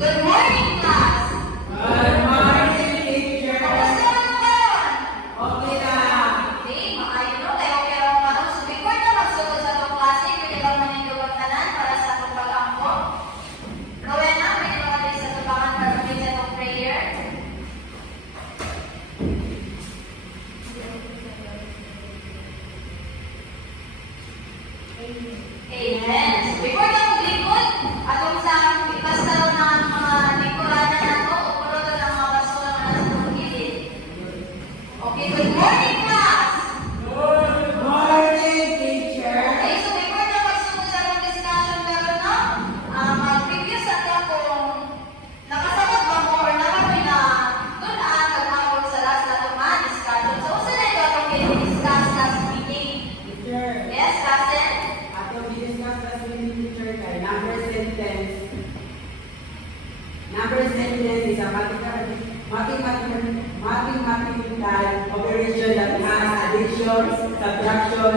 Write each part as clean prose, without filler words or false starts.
Good morning, class! Good morning, teacher! Kamusta naman karon? Okay lang. Okay, maayo no? Kaya okay lang karon. So, before na magsugod sa itong klase, pwede ba manindugag tanan para sa itong pag-angko? Rowena, pwede ba kayo sa tubangan para sa itong prayer? Amen. So, before na maglingkod, atong sa ipasal ng mga lingkuranan nato, o puro na ng mga basura na sa itong gilid. Okay, good morning, class! Good morning, teacher! Okay, so before na magsugod sa atong discussion karon no, mag-review sa ato kung nakasagot ba mo or nakapoy na doon ang kagmahon sa last na itong mga discussion. So, usa na ito atong i-discuss last meeting. Teacher, Yes, cousin? ato discuss last meeting, teacher, kay number sentence. Number sentence is a mathematical operation that has addition, subtraction,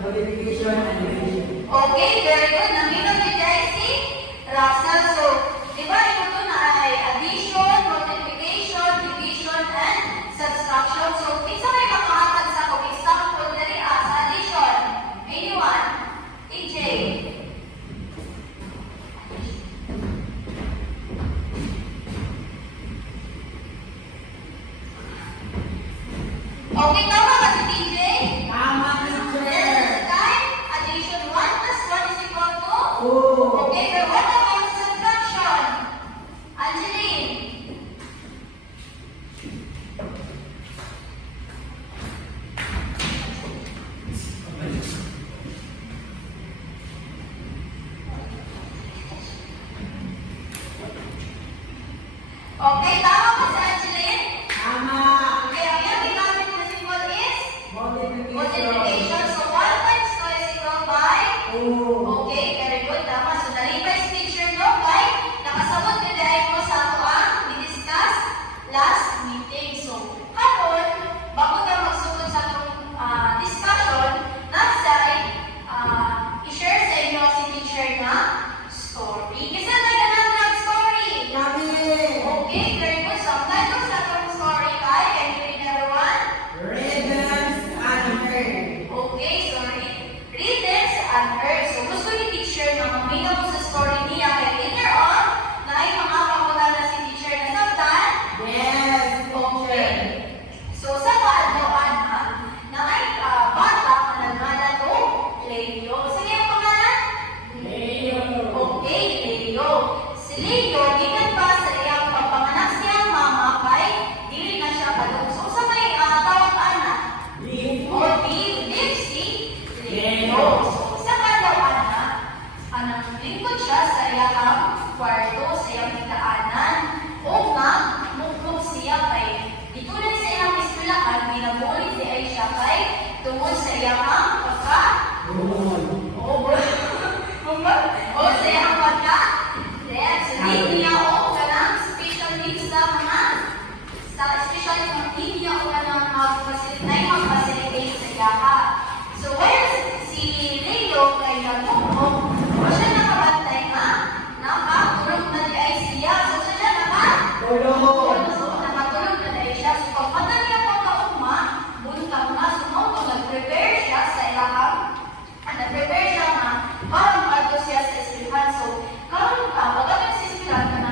multiplication, and division. Okay, very good. Nandito ni Daisy, Russell. So, di ba ito to na ay addition, multiplication, division, and subtraction. So, isa may makahatag sa kung example na rin sa addition. Anyone? TJ? Okay, tama ba si TJ? Tama, Yes, teacher! time, addition 1 plus 1 is equal to? Oh! Okay, pero what about subtraction? Angeline? Okay, tama ba si Angeline? Tama! Okay, ang iyong ginamit na symbol is? Multiplication. Multiplication. So, 1 times 2 is equal by? Oh! Okay, very good. Tama. So, nalipay si teacher no, kay nakasabot ni dahil mo sa ato ang i-discuss last meeting. So, karon bago tayo magsugod sa atong discussion, nasay i-share sa inyo si teacher na story. Kasi nag story. Kami! Okay, very good. So, ang title sa atong story kay, can you read everyone? Rhythms and Earth. Okay, so rhythms and earth. So gusto ni teacher na mamina mo sa story niya kay later on na ay mga pangulala si teacher na sabtan. Yes, Okay. So sa kaadlawan na ay bata na nagmana to Leo. Sige ang pangalan? Leo. Okay, Leo. Si Leo, gikan pa sa iyang pagpanganak siyang mama kay dili na siya kadung. So sa may tawag anak? Leo. O di Lipsy Leo. So, sa kalawan na, anang lingkod siya sa iyang kwarto, sa iyang higaanan, o nga, muklog siya kay, dito na sa iyang eskwelahan, minabulit di ay siya kay, tungod sa iyang pagka, o sa iyang pagka, yes, hindi niya o kanang special needs na mga, sa special hindi niya o kanang mag-facilitate sa iyaka. So, where si Leo kay Namuno, o siya nakabantay nga, nakatulog na di ay siya. So, siya nakatulog na di siya. So, pagmata niya pagkauma, buntang na, sumunod, nag-prepare siya sa ilahang, nag-prepare siya nga, parang ato siya sa eskwelahan. So, karong pagkatag sa eskwelahan ka na,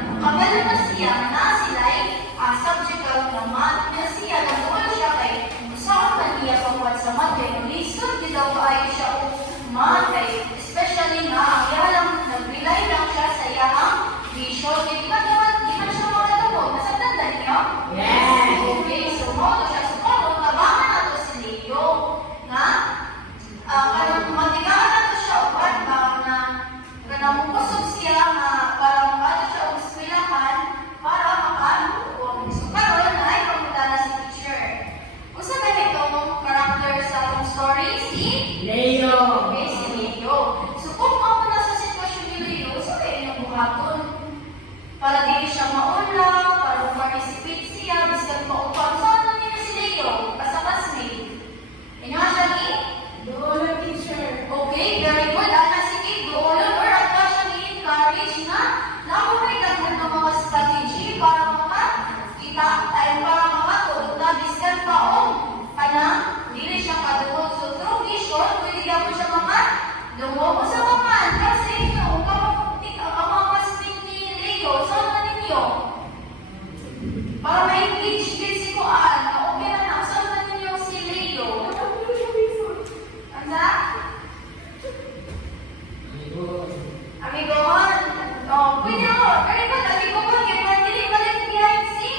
niya ako. Very good. Lagi ko ko. Kaya parang hindi balik behind si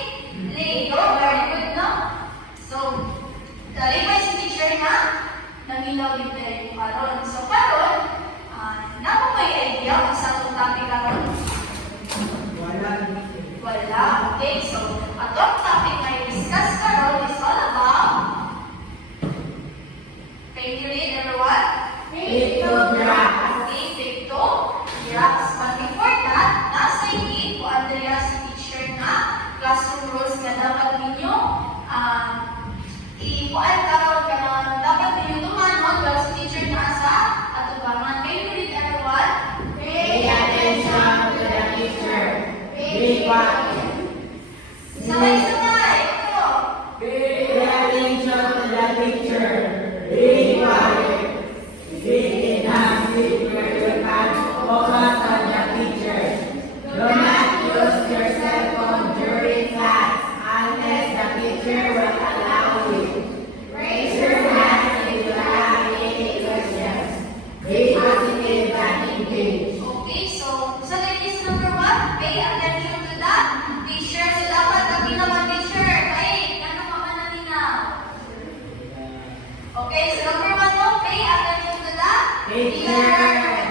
Leo. Very good, no? So, dali pa si teacher na namilaw yung tayo karon. So, karon, naman may idea kung saan itong topic karon? Wala. Okay, so, atong topic na i-discuss karon is all about. Can you read, everyone? Pictographs. Okay, pictographs. But before that, nasa hindi po Andrea si teacher na classroom rules na dapat ninyo ipuan karon ka na dapat ninyo tumanon pero si teacher na sa atubangan. Can you read, everyone? Pay attention to the teacher. Be quiet. Sabay-sabay. Ito. Pay attention to the teacher. Be quiet. Sit in a seat where you can focus on the teacher. Do not use your cell phone during class unless the teacher will allow you. Raise your hand if you have any questions. Be positive and engaged. Okay, so ladies, number 1, pay attention to the teacher. So dapat kami naman teacher. Kay, ano ka man na ninaw? Okay, so number 1 no, pay attention to the teacher.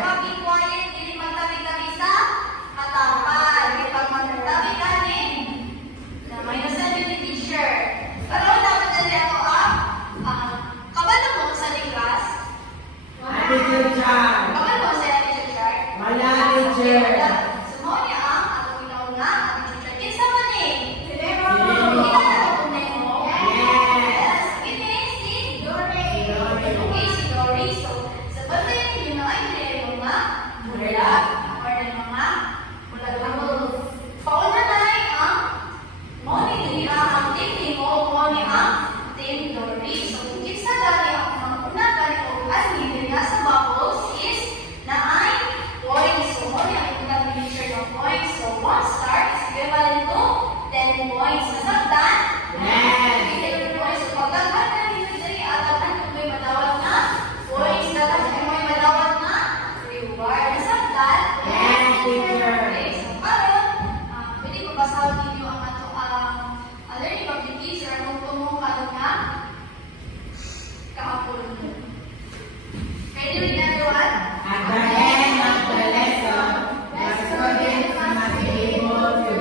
Be quiet, hindi magtabi-tabi sa hatapan. Hindi pag magtabi ka na may nasabi ni teacher. Pero dapat dali ako kabalo mo sa class. Attitude chart. Kabalo mo sa teacher. Wala, teacher. Semua niya atong ginauna at teacher. Kinsa man eh? Sino? Kilala mo kung name mo? Yes. Kini si Dory. Okay, si Dory. So, sa bagay ninyo na ay nilay mga bulag or mga bulag. Pauna na ay mo ni ang team ni mo ni ang team Dory. So, kinsa dali ang mga una dali o as ni sa bubbles is na ay points. So, mo ni ang una picture ng points. So, 1 star is equivalent to 10 points. Nasabtan? Yes. 10 points. So, pagdagan na dito dali atakan kung may madawat na points. Dapat kung may madawat na reward. Nasabtan? Yes, teacher. Okay, so karon, pwede mabasahon ninyo ang ato learning activities or anong tumong na kahapon. Can you read everyone? At the end of the lesson, the students must be able to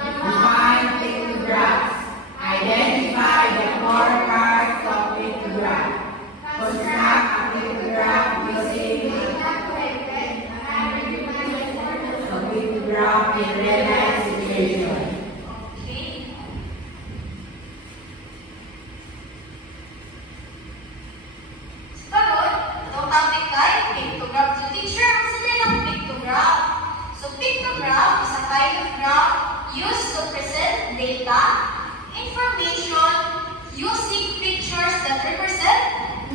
define pictographs, identify the 4 parts of pictograph, construct a pictograph using a pictograph in real-life situation. Okay. So, karon, itong topic kay pictograph. So, teacher, ang sila ng pictograph. So, pictograph is a kind of graph used to present data, information, using pictures that represent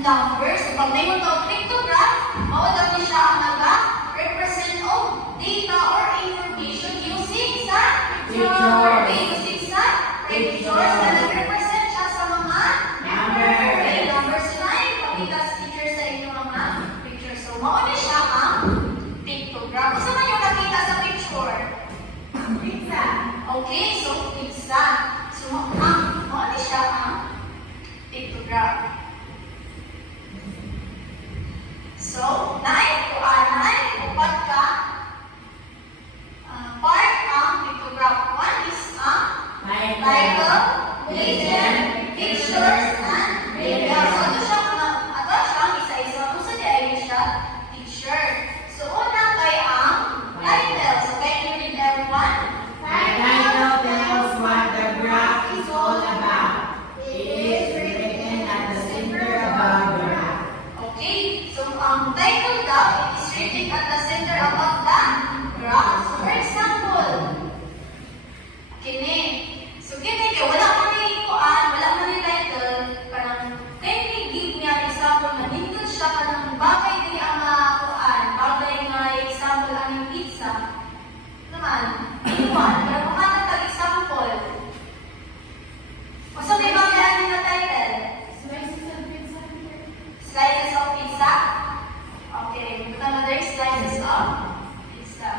numbers. So, pag may mga pictograph, mawala din siya ang naga-represent of data or information using sa Pictures. using sa pictures na nag-represent siya sa mga Numbers. Okay, numbers na ipakita sa teacher sa inyong mga pictures. So, mauna siya ang pictograph. Gusto mo yung nakita sa picture? Pizza. Okay, so pizza. So, mauna siya ang pictograph. So, upat ka part ang pictograph. 1 is ang title, legend, pictures, and video. So, ito siya ang isa-isa. Kung sa ay siya, picture. So, una kay ang title. So, can you read everyone? The title tells what the graph is all about. It is written at the center of our graph. Okay, so ang title daw is written at the center above the graph. So, for example, kini. So, kini kay wala man ni kuan, wala man ni title, parang kini give niya example na nindot siya kanang bagay dili ang mga kuan, bagay nga example ang pizza. Naman, iwan, pero makatag tag example. O sa may bagay ano na title? Slices of pizza. Okay, another slices of pizza.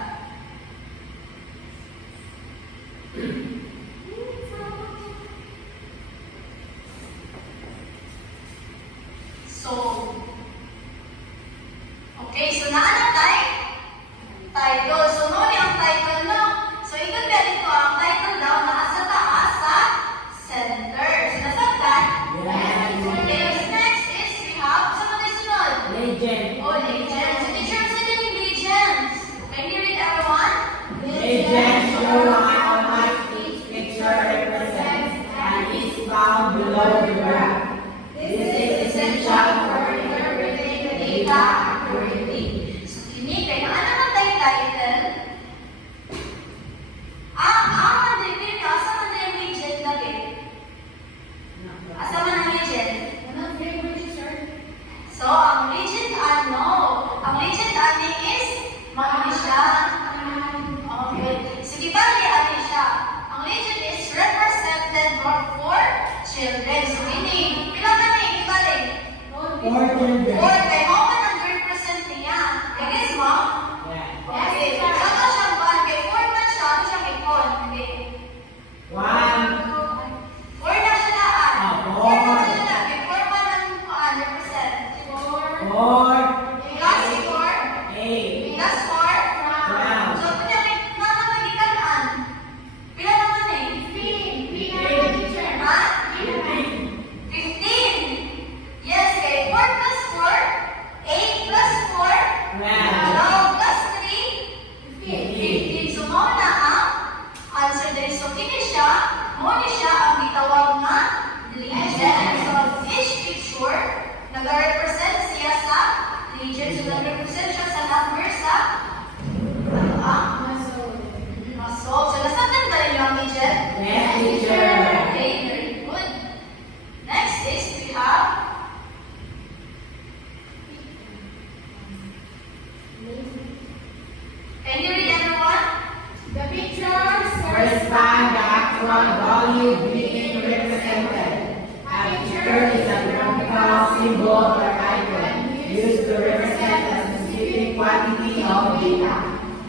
correspond the actual value being represented. A picture is a graphical symbol or icon used to represent a specific quantity of data.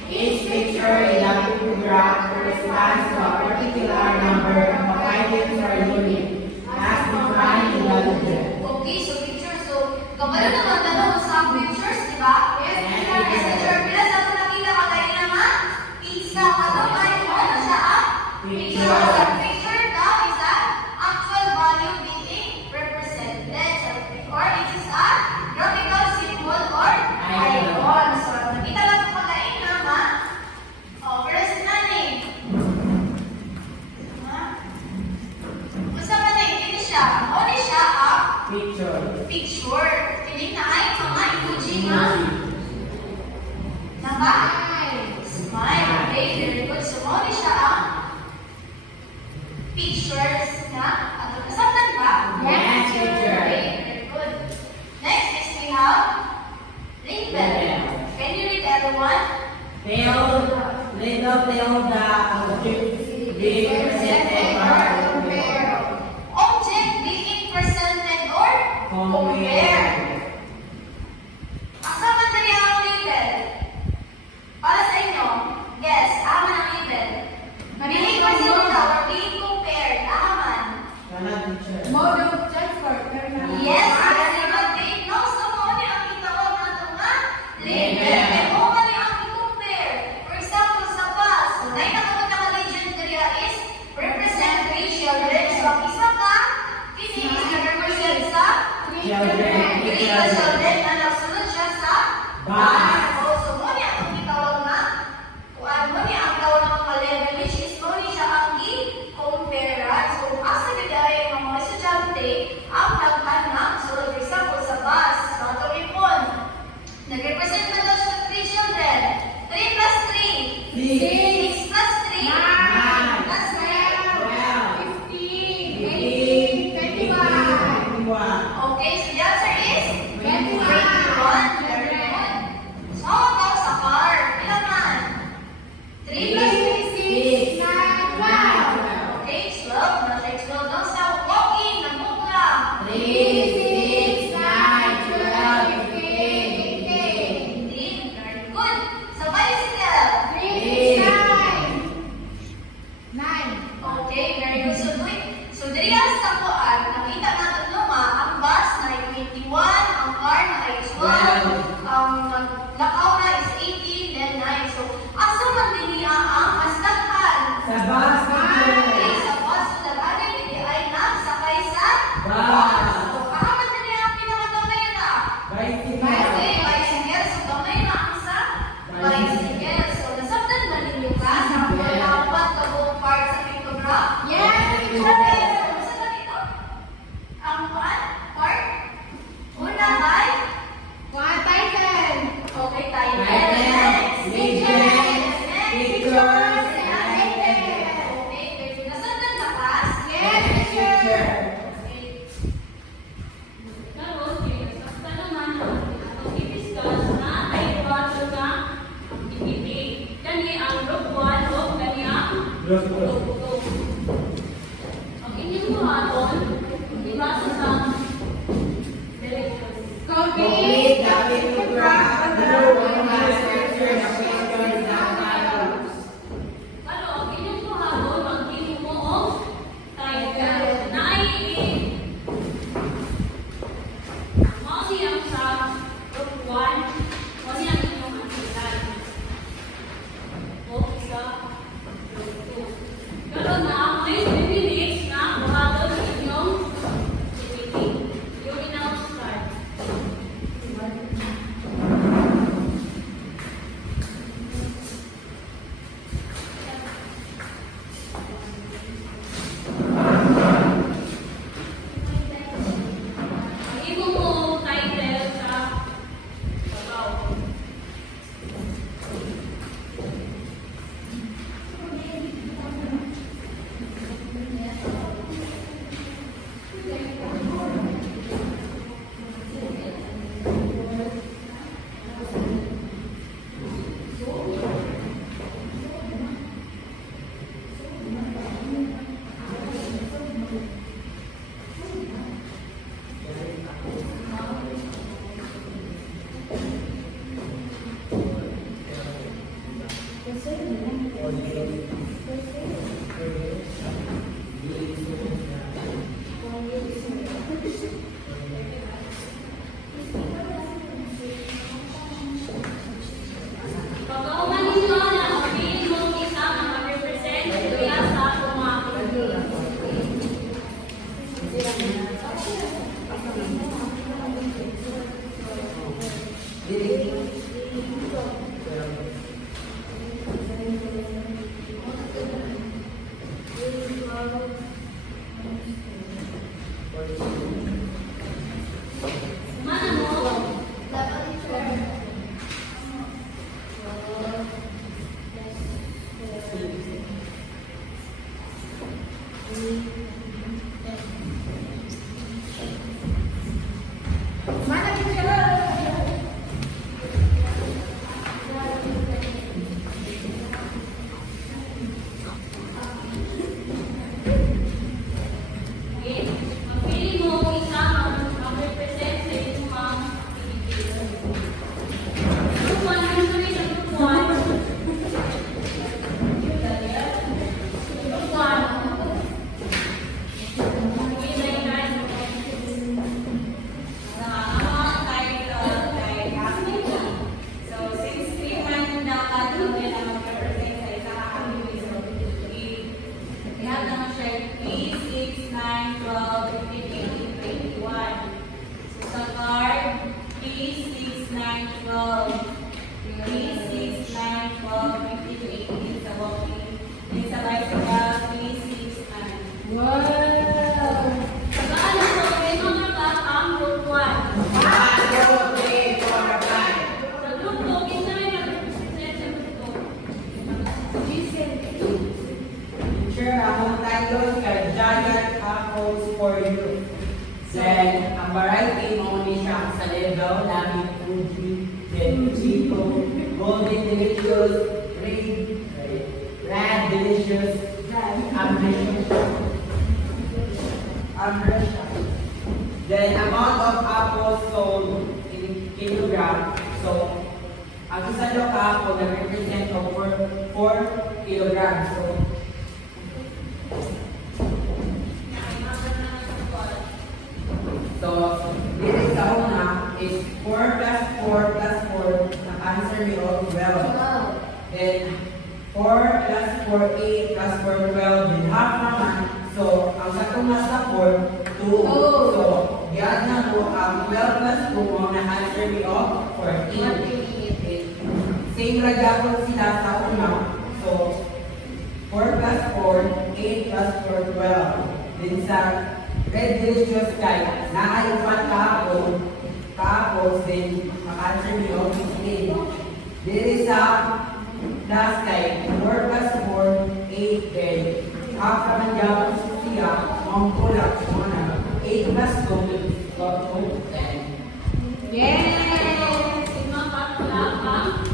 Each picture in a pictograph corresponds to a particular number of items or units as defined in the legend. Okay, so picture. So, kabalo naman tanong sa pictures, di ba? Yes, teacher. Bila sa ito nakita ka kayo naman, pizza, katamay, ano siya ah? Picture. Sa picture daw is a actual value being represented. Or it is a graphical symbol or icon. So, nakita lang ito kayo naman. Oh, first na ni. Basta ba na hindi siya? O di siya ah? Picture. Picture. Piling na ay mga emoji nga. Naba? Smile. Okay, very good. So, mo di siya ang pictures na. Ano, nasabtan ba? Yes, teacher. Okay, very good. Next is we have label. Can you read everyone? Little tell the object being presented or compared. Object being presented or compared. Asa man dali ang label? Para sa inyo, yes, aman ang label. Being presented or being compared, aman. Wala, teacher. Mode of transport. Yes, very good. Take notes sa mo ni ang kitawag na ito nga label. E mo man ni ang i-compare. For example, sa bus, so dahil nakabot na ka-legend dali is represent three children. So, ang isa ka, kini is nag-represent sa Children. three children na nagsunod siya sa bus. So, mo ni ang kitawag na mo ni ang tawag ng mga level which is mo ni siya ang i-compare. So, asa bigay ng mga estudyante ang nagtanang. So, for example, sa bus, sa Toripon, nag-represent na daw siya 3 children. 3 plus 3. 6 plus 3. 9 plus 3. Okay, so the answer is 21. Very good. So, how about sa car? Ilan man? 3 plus 3. 6. Okay, 12. Not 12. Doon sa walking, nagmumula. 15. Very good. Sa bicycle. Okay, very good. So diri sa kuan, nakita natin luma, ang bus na ay 21, ang car na ay 12, ang lakaw na is 18, then 9. So, asa man din niya ang mastakhan? Sa bus, Okay, teacher. sa bus, so nag-ano hindi ay nagsakay sa Bus. So, kahaman din niya ang pinakagamay na. Bicycle. Okay, bicycle. So, gamay na ang sa bicycle. So, nasabtan ba ninyo class ang mga apat ka buong part sa pictograph? Okay, so, saan ba dito? Ang kuan? Part? Una ay? Okay, tayo. Next, legend, pictures, and Okay, very good. Nasabtan ba class? teacher. Okay. Karon kay sa naman atong i-discuss na ay bago na activity. Kani ang group 1 o kani ang Group group 2. Ang inyong buhaton, ibasa sa directions. Complete the pictograph through one structure na question is not followed. Pero ang inyong buhaton, magpili mo og title. Na ay mao siyang sa group 1, mao siyang inyong activity. O sa group 2. Pagkauman ninyo na mapili mong isa na mag-represent kuya sa pumaki. Mana mo? Okay. Mapili mo isa mag-represent sa inyong mga activities. Group 1, ano kami sa group 1? Group 1. Okay, like So, since 3 months na kadumi na mag-represent sa isang activity, so, i-have naman siya 3, 6, 9, 12, 15, 18, 21. So, sa card, 3, 6, 9, 12. 3, 6, 9, 12, 15 to 18 sa walking. Then sa bicycle, 3, 6, 9. Tagaan na sa number class ang group 1. Sa group 2, kinsa may mag-represent sa group 2? Sure, ang title kay Giant Apples for You. Then, ang variety mo ni siya sa level namin Fuji, then Chico, Golden Delicious, Red Delicious, Ambitious. Then, amount of apples sold in kilogram. So, ang isa daw ka apple nag-represent over 4 kilograms. So, this sa una is 4 plus 4 plus 4. Ang answer niyo, 12. Then, 4 plus 4, 8 plus 4, 12. Then, half naman. So, ang katong nasa 4, 2. So, yan na mo, ang 12 plus 2, ang na-answer niyo, 14. Same ragyapon sila sa una. So, 4 plus 4, 8 plus 4, 12. Then sa Red Delicious guy, nakayupan kahapon, then maka-answer niyo, 15. There is a last guy, 4 plus 4, 8, then half naman yapon siya, ang kulak, 8 plus 2, 10. Yes! Sigma patulakang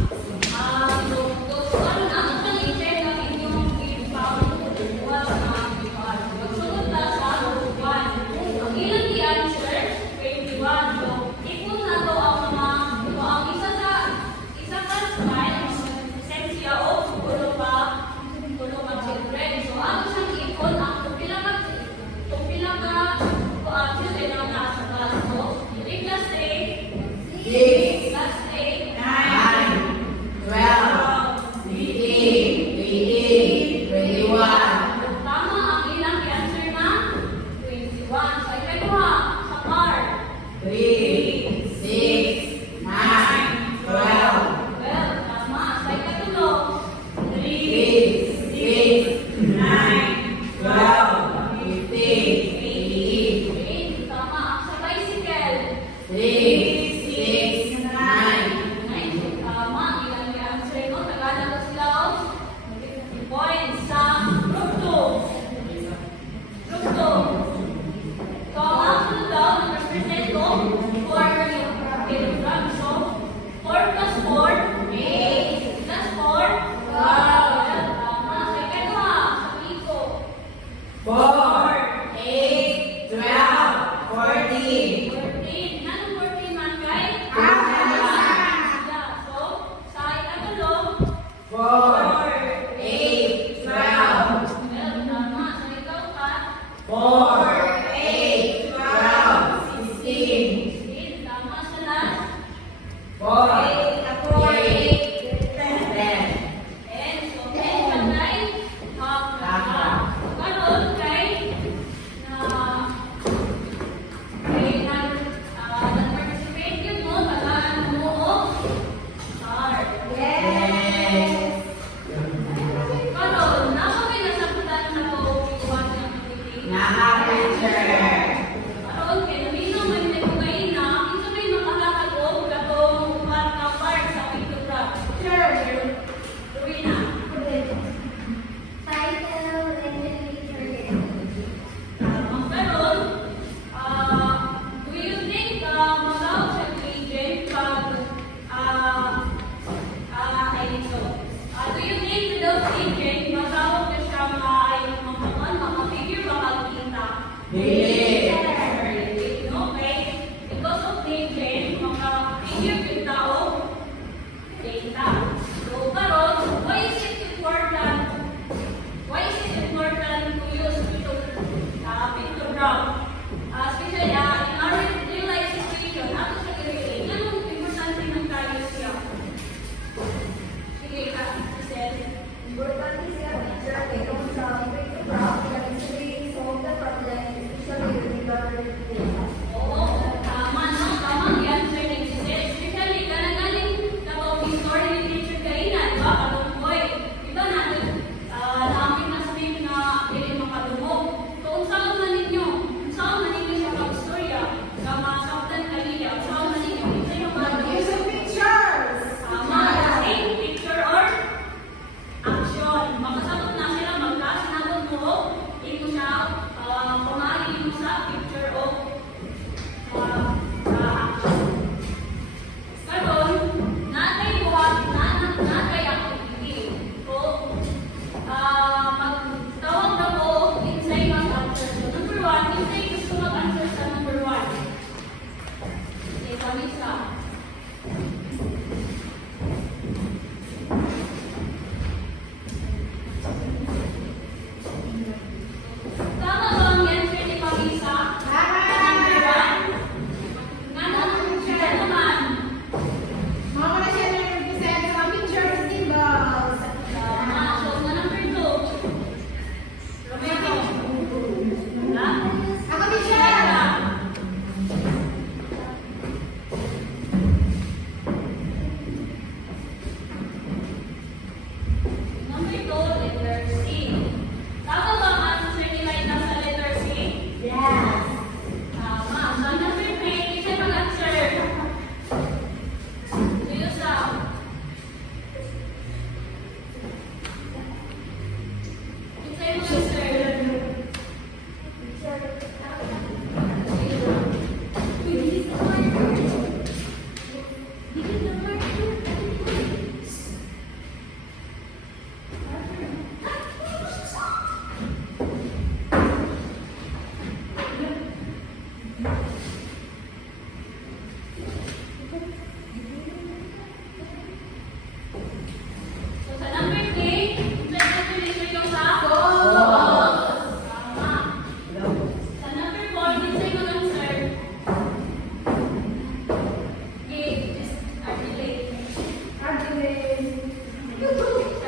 group 2. So, ano na? Ang kali-check ang inyong i-power buwas na i-power. Magsunod na sa group 1. Ang ilang i-answer, 21. So, ikot na to ang mga, so, ang isa ka smile, set siya o kulo ka children. So, ano siyang ikot, ang tupila ka children ang nasa class. So, 3 plus 3, agent, matawag na siya ay makapigil makakita. Dili. Okay? Because of agent, makapigil yung tao, data. So, karon, why is it important? Why is it important to use pictogram? Especially in our real life situation, ato siya gawin. Anong importante ng tayo siya? Sige, Giselle. Importante siya teacher kay kung sa pictogram, easily solve the problem, especially with regard to data. Oo, tama no? Tama ang answer ni Giselle. Especially, kanagaling kapag history ni teacher kaina, di ba? Kalungkoy. Iba natin, namin na speak na hindi makadumog. So, unsaon man ninyo siya pag-istorya, na masaktan kaliya, unsaon man ninyo, hindi siya Mag-use of pictures. tama, take picture or action. Makasagot na sila mag-class na mo, ito siya, pumali mo sa picture o action. Karon, natay buhat, natay activity. So, magtawag na po, insay mag-answer. So, number 1, insay gusto mag-answer sa number 1. Okay, kami sa tama ba ang answer ni Pamisa? Number 1? Nga naman. Mama na siya nag-represent sa picture sa symbols. Tama. So, sa number 2. Romeo. Ha? Ako teacher. Teka. Number 2, letter C. Tama ba ang answer ni Laila sa letter C? Yes. Tama. Sa number 3, isa mag-answer. Sino sa? Isa yung mag-answer. So, sa number 3, isa yung sa? Tama. Sa number 4, isa yung mag-answer. Okay, just articulate. Sa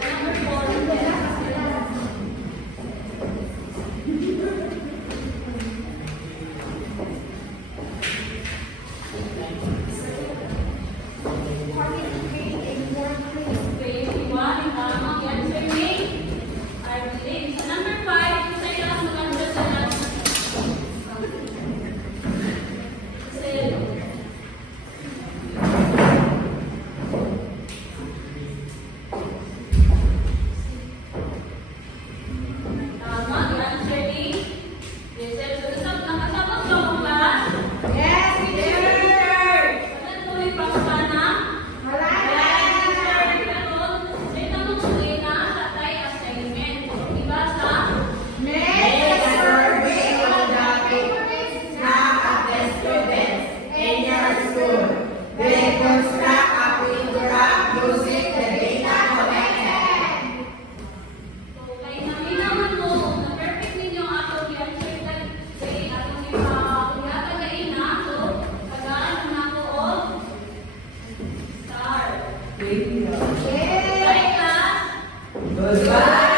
number 4, okay, iwan, tama ang answer ni articulate. Sa number 5, isa yung mag-answer sa last. Giselle. Tama ang answer ni Giselle. So, nakasabag ka mo ba? Yes, teacher. Ano tuloy pa sa sana? Wala. Make a survey of the papers of the students in your school. Reconstruct a pictogram using the data collected. Yay! Goodbye.